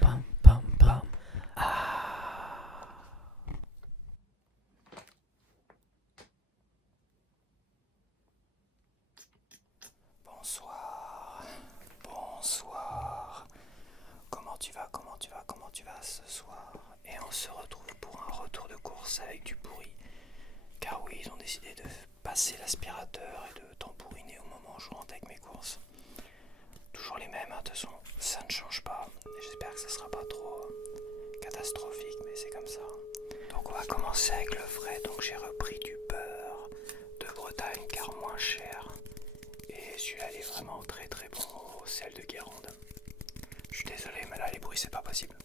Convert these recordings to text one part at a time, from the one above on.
Pam, pam, pam. Bonsoir, bonsoir. Comment tu vas ce soir? Et on se retrouve pour un retour de course avec du pourri. Car oui, ils ont décidé de passer l'aspirateur et de tambouriner au moment où je rentre avec mes courses. Toujours les mêmes, de toute façon, ça ne change pas. J'espère que ça sera pas trop catastrophique, mais c'est comme ça. Donc on va commencer avec le vrai. Donc j'ai repris du beurre de Bretagne car moins cher. Et celui-là il est vraiment très très bon au sel de Guérande. Je suis désolé mais là les bruits c'est pas possible.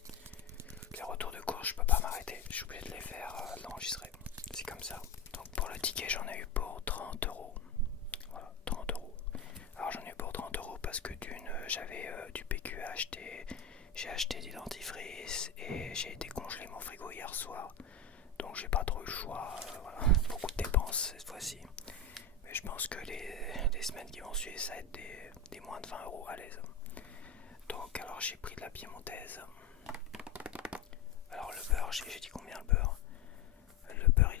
Les retours de course je peux pas m'arrêter. Je suis obligé de les faire, d'enregistrer. C'est comme ça. Donc pour le ticket j'en ai eu pour 30 euros. Voilà, 30 euros. Alors j'en ai eu pour 30 euros parce que j'avais du PQ à acheter. J'ai acheté du dentifrice et j'ai décongelé mon frigo hier soir. Donc j'ai pas trop eu le choix. Voilà. Beaucoup de dépenses cette fois-ci. Mais je pense que les semaines qui vont suivre, ça va être des moins de 20 euros à l'aise. Donc, alors j'ai pris de la piémontaise. Alors, le beurre, j'ai dit combien le beurre? Le beurre,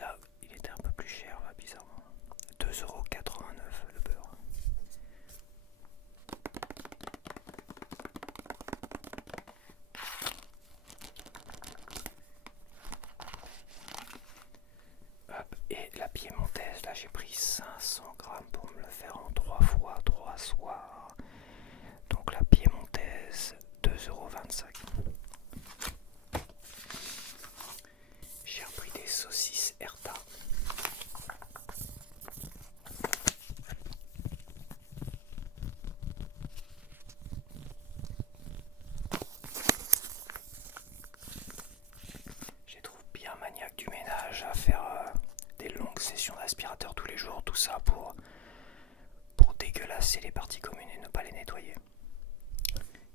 il était un peu plus cher, là, bizarrement. 2,89 € le beurre. Hop, et la piémontaise, là, j'ai pris 500 grammes pour me le faire en 3 fois 3 soirs. Donc la piémontaise, 2,25 €. J'ai repris des saucisses Herta. Je les trouve bien maniaques du ménage à faire des longues sessions d'aspirateur tous les jours, tout ça pour dégueulasser les parties communes et ne pas les nettoyer.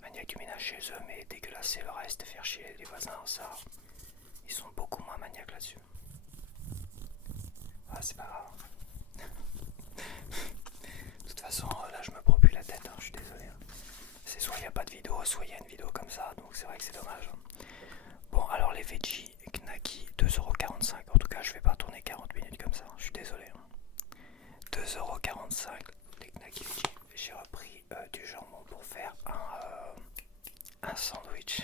Maniaque du ménage chez eux, mais dégueulasser le reste, faire chier les voisins, ça, ils sont beaucoup moins maniaques là-dessus. Ah, c'est pas grave. De toute façon, là, je me prends plus la tête, hein, je suis désolé. C'est soit il n'y a pas de vidéo, soit il y a une vidéo comme ça, donc c'est vrai que c'est dommage. Bon, alors les veggies Knacky, 2,45 €. En tout cas, je vais pas tourner 40 minutes comme ça, je suis désolé. 2,45 € les Knacky veggies. J'ai repris du jambon pour faire un sandwich.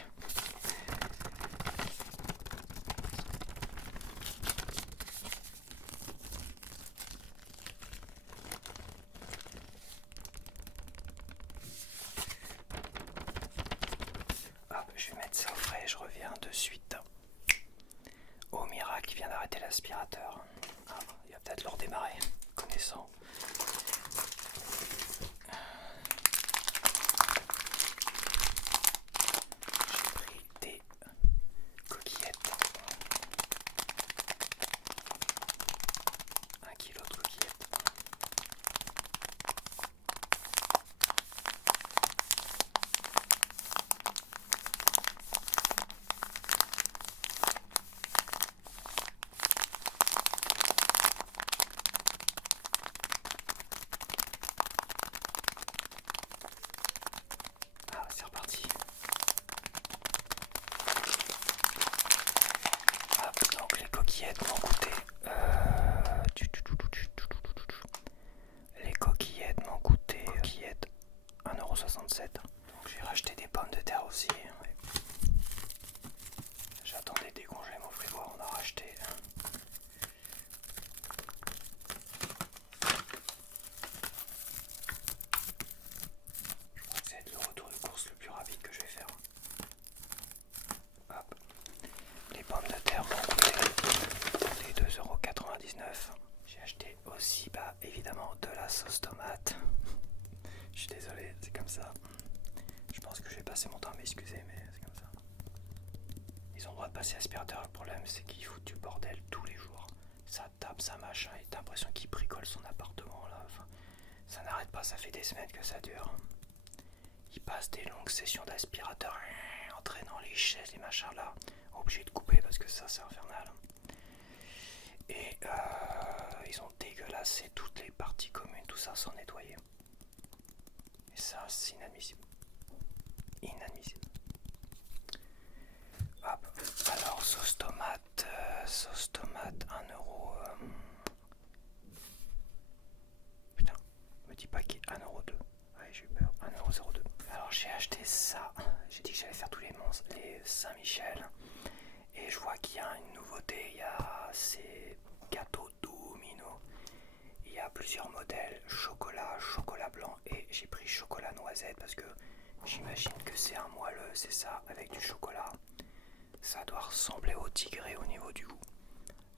Hop, je vais mettre ça au frais et je reviens de suite. Oh miracle, il vient d'arrêter l'aspirateur. Ah, il va peut-être le redémarrer, connaissant. J'ai pris des coquillettes. 1 kilo de coquillettes. Ah, c'est reparti. Hop, donc les coquillettes m'ont coûté. Les coquillettes m'ont coûté 1,67 €. Donc j'ai racheté des pommes de terre aussi. Ouais. J'attendais de décongeler mon frigo, on a racheté. Je crois que c'est le retour de course le plus rapide que je vais faire. Hop. Les pommes de terre m'ont coûté les 2,99 €. J'ai acheté aussi, évidemment, de la sauce tomate. Je suis désolé, c'est comme ça. Je pense que je vais passer mon temps à m'excuser, mais c'est comme ça. Ils ont le droit de passer aspirateur. Le problème, c'est qu'ils foutent du bordel tous les jours. Ça tape, ça machin, et t'as l'impression qu'ils bricolent son appartement là. Enfin, ça n'arrête pas, ça fait des semaines que ça dure. Ils passent des longues sessions d'aspirateur, entraînant les chaises, les machins là. Obligé de couper parce que ça, c'est infernal. Et ils ont dégueulassé toutes les parties communes, tout ça sans nettoyer. inadmissible. Inadmissible. Hop. Alors, sauce tomate, 1€. Putain, me dis pas qu'il est 1,02€. Ouais, j'ai eu peur. 1,02€. Alors, j'ai acheté ça. J'ai dit que j'allais faire tous les Saint-Michel. Et je vois qu'il y a une nouveauté. Il y a ces gâteaux Domino. Il y a plusieurs modèles, chocolat blanc, et j'ai pris chocolat noisette parce que j'imagine que c'est un moelleux, c'est ça, avec du chocolat. Ça doit ressembler au tigré au niveau du goût.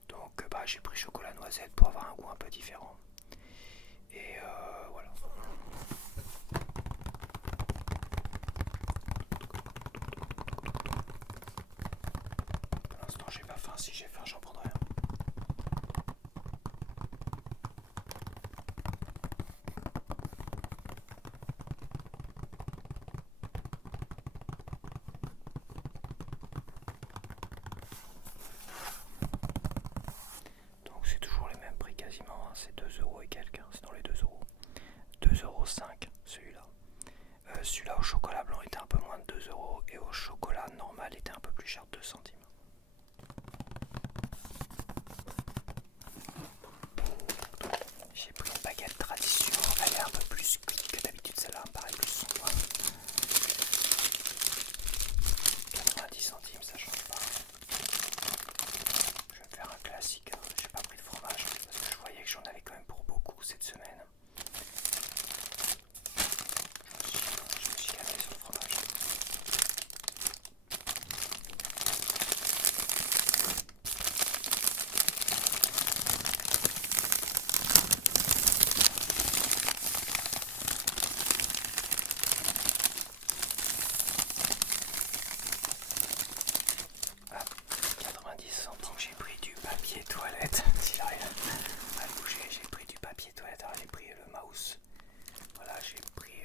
Donc j'ai pris chocolat noisette pour avoir un goût un peu différent. Et voilà. Pour l'instant j'ai pas faim, si j'ai faim j'en prendrai un. C'est toujours les mêmes prix quasiment, hein. C'est 2€ et quelques, hein. C'est dans les 2€. 2,05€ celui-là. Celui-là au chocolat blanc était un peu moins de 2€ et au chocolat normal était un peu plus cher, 2 centimes. J'ai pris une baguette tradition, elle est un peu plus cuite que d'habitude, celle-là me paraît plus sombre. 90 centimes, ça change pas. Je vais me faire un classique, hein. J'ai pas pris de fromage parce que je voyais que j'en avais quand même pour beaucoup cette semaine. Je me suis calmé sur le fromage. Ah, 90 centimes, j'ai pris du papier toilette. Si j'arrive à le bouger, j'ai pris du papier toilette. Alors j'ai pris le mouse. Voilà, j'ai pris.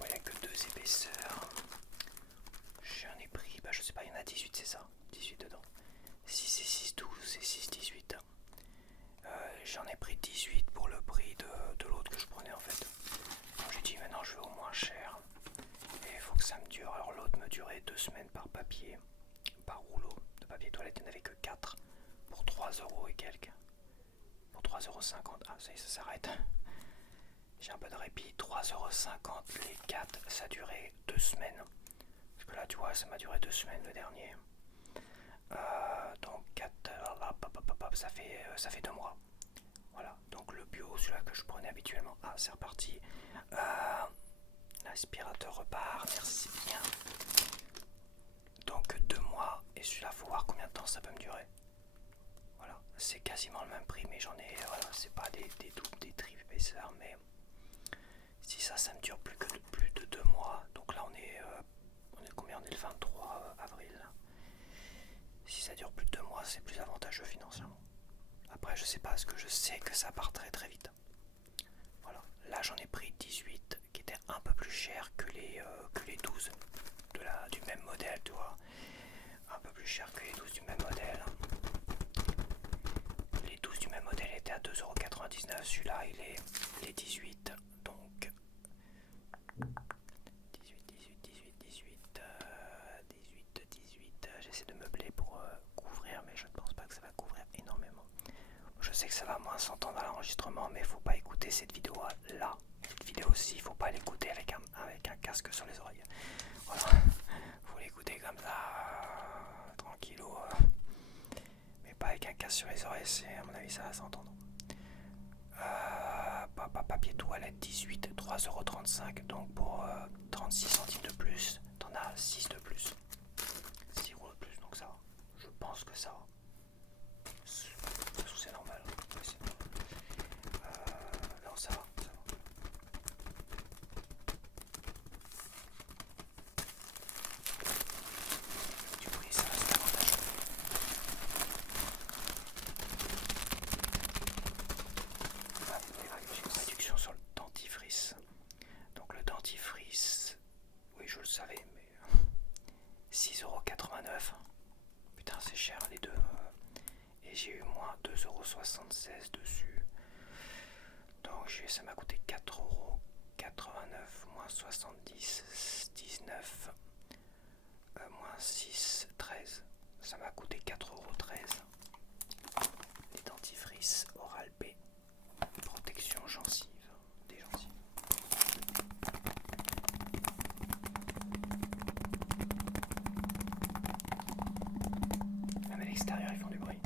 Il n'y a que 2 épaisseurs. J'en ai pris, je sais pas, il y en a 18, c'est ça, 18 dedans. 6 et 6, 12 et 6, 18. J'en ai pris 18 pour le prix de l'autre que je prenais en fait. Donc j'ai dit maintenant je vais au moins cher. Et il faut que ça me dure. Alors l'autre me durait 2 semaines par papier, par rouleau de papier toilette. Il n'y en avait que 4 pour 3€ et quelques. Pour 3,50€. Ah ça y est, ça s'arrête. J'ai un peu de répit. 3,50€ les 4, ça durait 2 semaines. Parce que là tu vois ça m'a duré 2 semaines le dernier. Donc 4, ça fait 2 mois. Voilà, donc le bio, celui-là que je prenais habituellement. Ah c'est reparti. L'aspirateur repart, merci bien. Donc 2 mois, et celui-là faut voir combien de temps ça peut me durer. Voilà, c'est quasiment le même prix, mais j'en ai, voilà, c'est pas des doubles, des triples épaisseurs, mais si ça me dure plus de 2 mois, donc là on est combien, on est le 23 avril. Si ça dure plus de 2 mois, c'est plus avantageux financièrement. Après je sais pas, parce que je sais que ça part très très vite. Voilà, là j'en ai pris 18 qui étaient un peu plus cher que les 12 du même modèle, tu vois. Un peu plus cher que les 12 du même modèle. Les 12 du même modèle étaient à 2,99€. Celui-là il est les 18, donc 18. J'essaie de meubler pour couvrir, mais je ne pense pas que ça va couvrir énormément. Je sais que ça va moins s'entendre à l'enregistrement, mais il faut pas écouter cette vidéo là. Cette vidéo aussi, il faut pas l'écouter avec un casque sur les oreilles. Voilà, faut l'écouter comme ça, tranquillou, mais pas avec un casque sur les oreilles. C'est, à mon avis, ça va s'entendre. Papier toilette 18, 3,35€, donc pour 36 centimes de plus, t'en as 6 de plus. 6 rouleaux de plus, donc ça va. Je pense que ça va. C'est normal. Non, ça va. Du prix, ça reste avantageux. J'ai une réduction sur le dentifrice. Donc le dentifrice, oui je le savais, mais 6,89€. Putain c'est cher les deux. Et j'ai eu moins 2,76€ dessus. Donc ça m'a coûté 4,89€ moins 70, 19, moins 6, 13. Ça m'a coûté 4,13 €. Les dentifrices Oral-B, protection gencive, des gencives. Même à l'extérieur, ils font du bruit.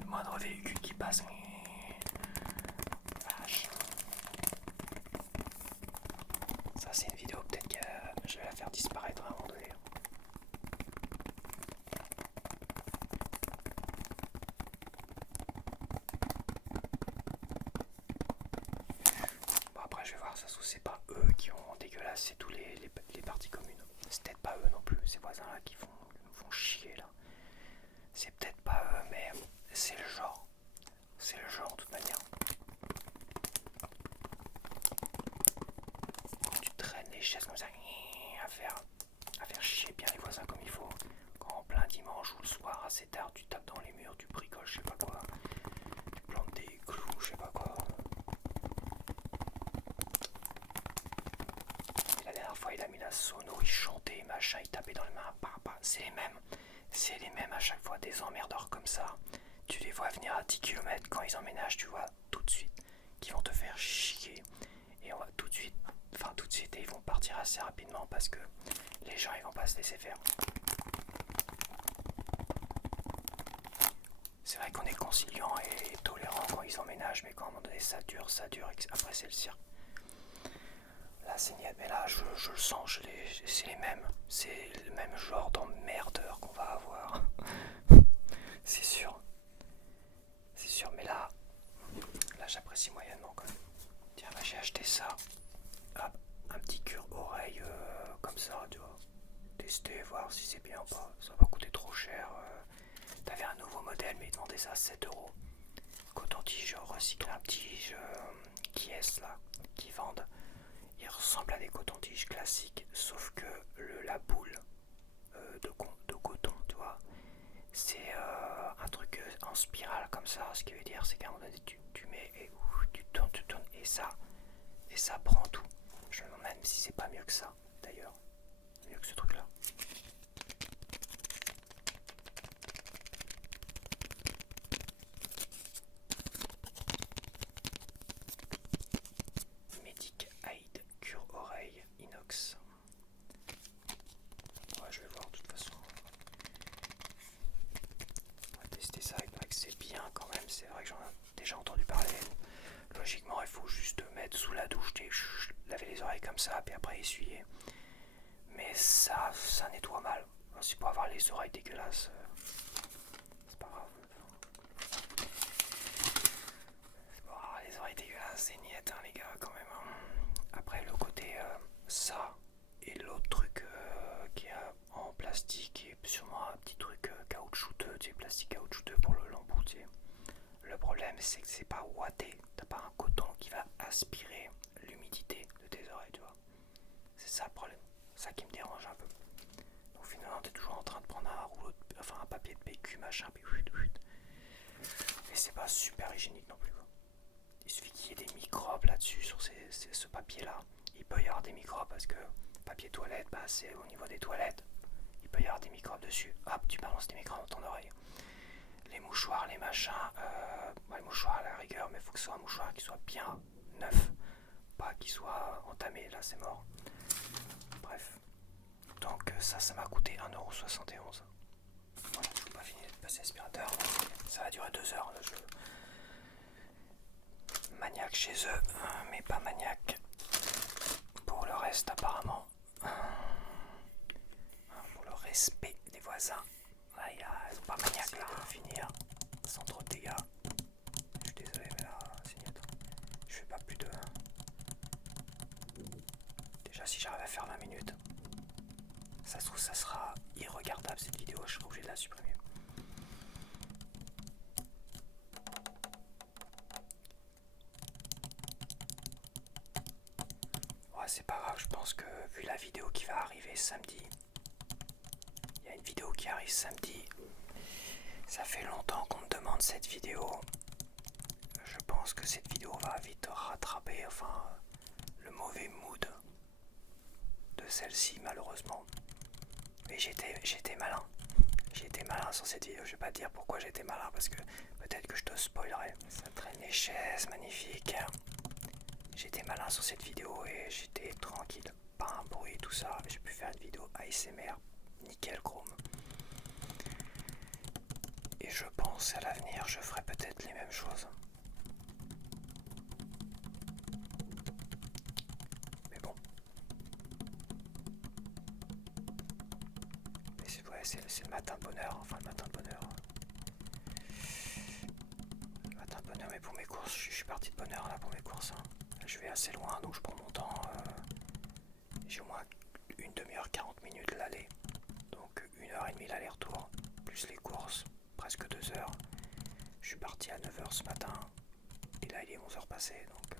Le moindre véhicule qui passe. Vache. Ça, c'est une vidéo, peut-être que je vais la faire disparaître à un moment donné. Bon, après, je vais voir, ça se trouve, c'est pas eux qui ont dégueulassé tous les parties communes. C'est peut-être pas eux non plus, ces voisins-là qui nous font chier là. C'est peut-être pas eux, mais c'est le genre. C'est le genre, de toute manière. Quand tu traînes les chaises comme ça, à faire chier bien les voisins comme il faut. Quand en plein dimanche ou le soir, assez tard, tu tapes dans les murs, tu bricoles, je sais pas quoi. Tu plantes des clous, je sais pas quoi. Et la dernière fois, il a mis la sono, il chantait, machin, il tapait dans les mains. C'est les mêmes. C'est les mêmes à chaque fois, des emmerdeurs comme ça. Tu les vois venir à 10 km quand ils emménagent, tu vois, tout de suite, qui vont te faire chier. Et on va tout de suite, et ils vont partir assez rapidement parce que les gens, ils vont pas se laisser faire. C'est vrai qu'on est conciliant et tolérant quand ils emménagent, mais quand à un moment donné ça dure, et après c'est le cirque. Là c'est niette, mais là je le sens, c'est les mêmes. C'est le même genre d'emmerdeur qu'on va avoir. C'est sûr. C'est sûr, mais là j'apprécie moyennement quand même. Tiens, bah, j'ai acheté ça. Hop, un petit cure-oreille comme ça, tu vois. Tester, voir si c'est bien ou pas. Ça va pas coûter trop cher. T'avais un nouveau modèle, mais ils demandaient ça à 7 €. Coton-tige recyclé, un tige qui est là, qui vendent. Il ressemble à des cotons-tiges classiques, sauf que la boule de coton, tu vois, c'est un truc en spirale comme ça. Ce qui veut dire, c'est qu'à un moment donné, tu mets et tu tournes, et ça prend tout. Je me demande même si c'est pas mieux que ça, d'ailleurs, mieux que ce truc-là. Medic Aid cure-oreille inox. Ouais, je vais voir de toute façon. On va tester ça, il paraît que c'est bien quand même. C'est vrai que j'en ai déjà entendu parler. Logiquement, il faut juste mettre sous la douche, laver les oreilles comme ça, puis après essuyer. Mais ça nettoie mal. C'est pour avoir les oreilles dégueulasses. C'est pas grave. C'est pour avoir les oreilles dégueulasses, c'est niette, hein, les gars, quand même. Après, le côté ça et l'autre truc qui est en plastique et sûrement un petit truc caoutchouteux, tu sais, plastique caoutchouteux pour l'embout, tu sais. Le problème, c'est que c'est pas ouaté. T'as pas un coton qui va aspirer l'humidité de tes oreilles, tu vois. C'est ça le problème. C'est ça qui me dérange un peu. Donc finalement, t'es toujours en train de prendre un papier de PQ, machin, puis et c'est pas super hygiénique non plus, quoi. Il suffit qu'il y ait des microbes là-dessus, sur ce papier-là. Il peut y avoir des microbes parce que papier toilette, bah, c'est au niveau des toilettes. Il peut y avoir des microbes dessus. Hop, tu balances des microbes dans ton oreille. Les mouchoirs, les machins, les mouchoirs à la rigueur, mais il faut que ce soit un mouchoir qui soit bien neuf, pas qui soit entamé, là c'est mort. Bref. Donc ça m'a coûté 1,71 €. Voilà, je n'ai pas fini de passer l'aspirateur. Ça va durer 2 heures le jeu. Maniaque chez eux, mais pas maniaque pour le reste apparemment. Pour le respect des voisins. Ils sont pas maniaques là, à finir sans trop de dégâts. Je suis désolé, mais là c'est net. Je fais pas plus de... Déjà si j'arrive à faire 20 minutes, ça se trouve ça sera irregardable cette vidéo, je serai obligé de la supprimer. Ouais, c'est pas grave, je pense que vu la vidéo qui va arriver samedi, il y a une vidéo qui arrive samedi, ça fait longtemps qu'on me demande cette vidéo. Je pense que cette vidéo va vite rattraper, le mauvais mood celle-ci malheureusement. Mais j'étais malin. J'ai été malin sur cette vidéo. Je vais pas te dire pourquoi j'ai été malin parce que peut-être que je te spoilerai. Ça traîne les chaises, magnifique. J'étais malin sur cette vidéo et j'étais tranquille. Pas un bruit, tout ça. J'ai pu faire une vidéo ASMR. Nickel chrome. Et je pense à l'avenir, je ferai peut-être les mêmes choses. Mais bon. Mais c'est le matin de bonheur, enfin le matin de bonheur. Le matin de bonheur, mais pour mes courses, je suis parti de bonheur là pour mes courses. Hein. Je vais assez loin, donc je prends mon temps. J'ai au moins une demi-heure, 40 minutes l'aller. Donc 1h30 l'aller-retour, plus les courses, presque 2 heures. Je suis parti à 9h ce matin. Et là il est 11h passé, donc...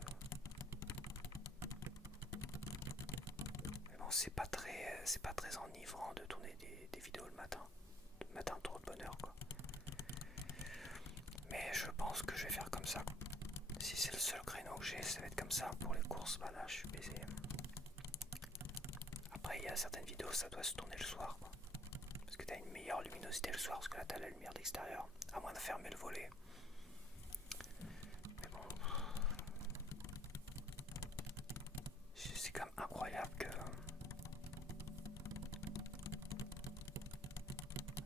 Mais bon, c'est pas très enivrant de tourner des vidéos le matin. Le matin, trop de bonheur, quoi. Mais je pense que je vais faire comme ça. Si c'est le seul créneau que j'ai, ça va être comme ça. Pour les courses, bah là, je suis baisé. Après, il y a certaines vidéos, ça doit se tourner le soir, quoi. Parce que t'as une meilleure luminosité le soir, parce que là, t'as la lumière d'extérieur. À moins de fermer le volet. Mais bon... C'est quand même incroyable que...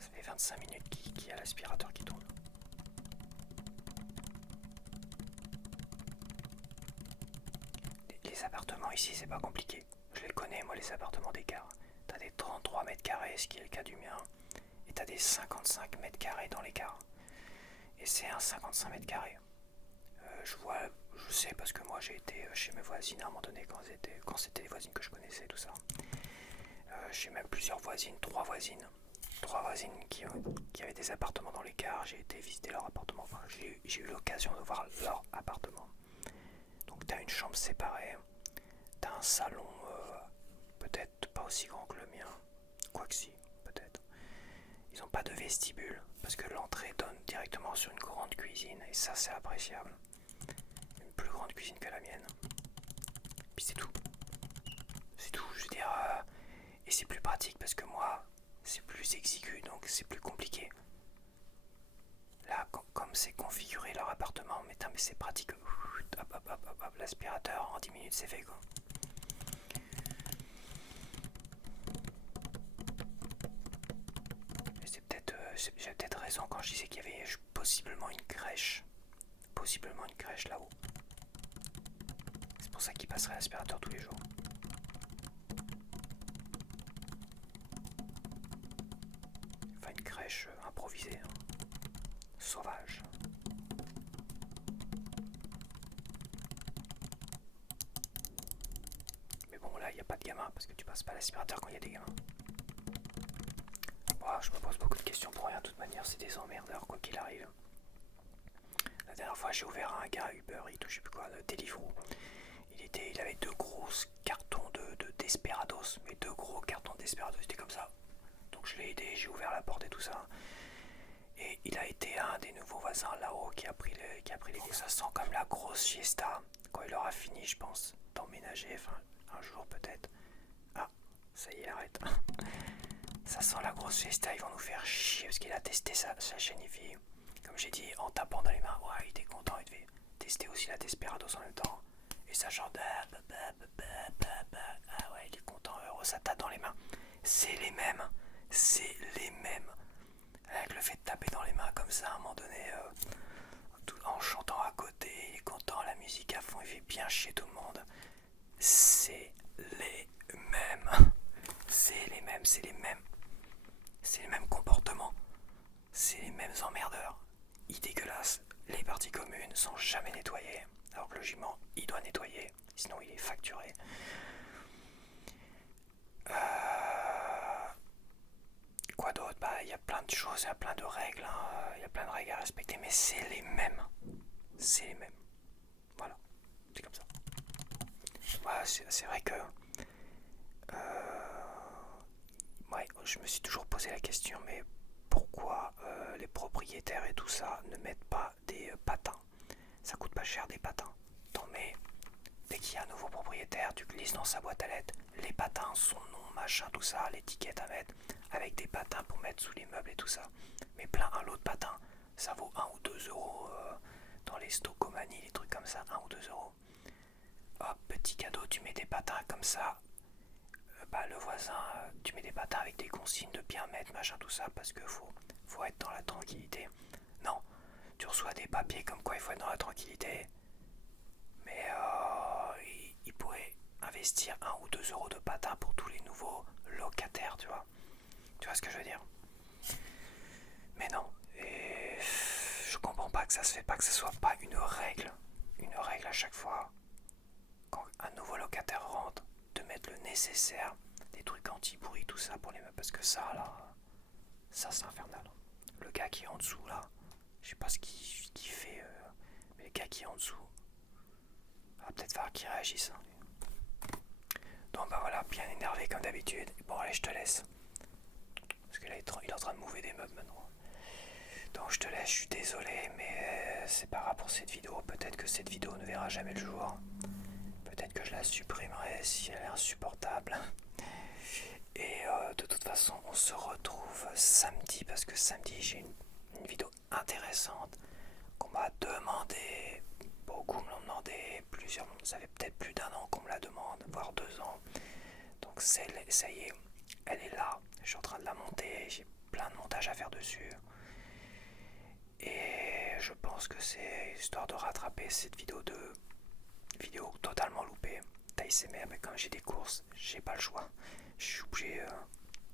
Ça fait 25 minutes qu'il y a l'aspirateur qui tourne. Les appartements ici, c'est pas compliqué. Je les connais, moi, les appartements d'écart. T'as des 33 mètres carrés, ce qui est le cas du mien. Et t'as des 55 mètres carrés dans l'écart. Et c'est un 55 mètres carrés. Je sais parce que moi j'ai été chez mes voisines à un moment donné quand c'était les voisines que je connaissais, tout ça. J'ai même plusieurs voisines, 3 voisines qui avaient des appartements dans l'écart. J'ai été visiter leur appartement, enfin j'ai eu l'occasion de voir leur appartement. Donc t'as une chambre séparée, t'as un salon peut-être pas aussi grand que le mien, quoique si, peut-être. Ils n'ont pas de vestibule parce que l'entrée donne directement sur une grande cuisine et ça c'est appréciable. Une plus grande cuisine que la mienne. Puis c'est tout. C'est tout, je veux dire. Et c'est plus pratique parce que moi, c'est plus exigu donc c'est plus compliqué. Là, comme c'est configuré leur appartement, mais c'est pratique. Hop, l'aspirateur en 10 minutes c'est fait quoi. J'ai peut-être raison quand je disais qu'il y avait possiblement une crèche. Possiblement une crèche là-haut. C'est pour ça qu'il passerait l'aspirateur tous les jours. Enfin une crèche improvisée. Hein. Sauvage. Mais bon là il n'y a pas de gamins parce que tu passes pas l'aspirateur quand il y a des gamins. Bon, je me pose beaucoup de questions pour rien, de toute manière c'est des emmerdeurs quoi qu'il arrive. La dernière fois j'ai ouvert un gars Uber Eats ou je sais plus quoi, Deliveroo. Il avait 2 gros cartons de Desperados, mais 2 gros cartons de Desperados, c'était comme ça. Donc je l'ai aidé, j'ai ouvert la porte et tout ça. Et il a été un des nouveaux voisins là-haut qui a pris les coups. Ça sent comme la grosse siesta quand il aura fini, je pense, d'emménager, enfin un jour peut-être. Ah, ça y est, arrête. Ça sent la grosse siesta, ils vont nous faire chier parce qu'il a testé sa chaîne IFI. Comme j'ai dit, en tapant dans les mains, ouais, il était content, il devait tester aussi la Desperados en même temps. Et ça chante, ah ouais, il est content, heureux, ça tape dans les mains. C'est les mêmes. Avec le fait de taper dans les mains comme ça, à un moment donné, en chantant à côté, il est content, la musique à fond, il fait bien chier tout le monde. C'est les mêmes. C'est les mêmes comportements. C'est les mêmes emmerdeurs. Ils dégueulassent. Les parties communes sont jamais nettoyées. Alors que logiquement, il doit nettoyer. Sinon, il est facturé. Quoi d'autre? Bah, il y a plein de choses, il y a plein de règles. Hein. Il y a plein de règles à respecter. Mais c'est les mêmes. C'est les mêmes. Voilà. C'est comme ça. Ouais, c'est vrai que... ouais, je me suis toujours posé la question, mais pourquoi les propriétaires et tout ça ne mettent pas des patins? Ça coûte pas cher des patins. T'en mets dès qu'il y a un nouveau propriétaire, tu glisses dans sa boîte à lettres les patins, son nom, machin, tout ça, l'étiquette à mettre, avec des patins pour mettre sous les meubles et tout ça. Mais plein un lot de patins, ça vaut 1 ou 2 euros dans les Stocomanie, les trucs comme ça, 1 ou 2 euros. Hop, petit cadeau, tu mets des patins comme ça. Le voisin, tu mets des patins avec des consignes de bien mettre, machin, tout ça, parce que faut être dans la tranquillité. Non, tu reçois des papiers comme quoi il faut être dans la tranquillité, mais il pourrait investir 1 ou 2 euros de patins pour tous les nouveaux locataires, tu vois. Tu vois ce que je veux dire? Mais non, et je comprends pas que ça se fait pas, que ce soit pas une règle à chaque fois, quand un nouveau locataire rentre, de mettre le nécessaire, des trucs anti-bruit, tout ça pour les meubles, parce que ça là, ça c'est infernal. Le gars qui est en dessous là, je sais pas ce qu'il fait, mais le gars qui est en dessous, va peut-être falloir qu'il réagisse. Donc bah voilà, bien énervé comme d'habitude. Bon allez, je te laisse. Parce que là il est en train de mouver des meubles maintenant. Donc je te laisse, je suis désolé, mais c'est pas grave pour cette vidéo. Peut-être que cette vidéo ne verra jamais le jour. Peut-être que je la supprimerai si elle est insupportable. Et de toute façon, on se retrouve samedi, parce que samedi j'ai une vidéo intéressante qu'on m'a demandé. Beaucoup me l'ont demandé, plusieurs, ça fait peut-être plus d'1 an qu'on me la demande, voire 2 ans. Donc ça y est, elle est là. Je suis en train de la monter, j'ai plein de montages à faire dessus. Et je pense que c'est histoire de rattraper cette vidéo totalement loupée. TASMR, mais comme j'ai des courses, j'ai pas le choix. Je suis obligé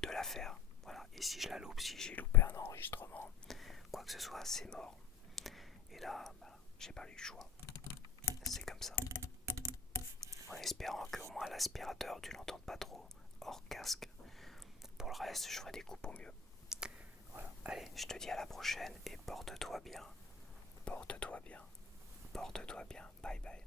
de la faire. Voilà. Et si je la loupe, si j'ai loupé un enregistrement, quoi que ce soit, c'est mort. Et là, j'ai pas eu le choix. C'est comme ça. En espérant qu'au moins l'aspirateur, tu l'entends pas trop hors casque. Pour le reste, je ferai des coupes au mieux. Voilà. Allez, je te dis à la prochaine et porte-toi bien. Porte-toi bien. Porte-toi bien. Bye bye.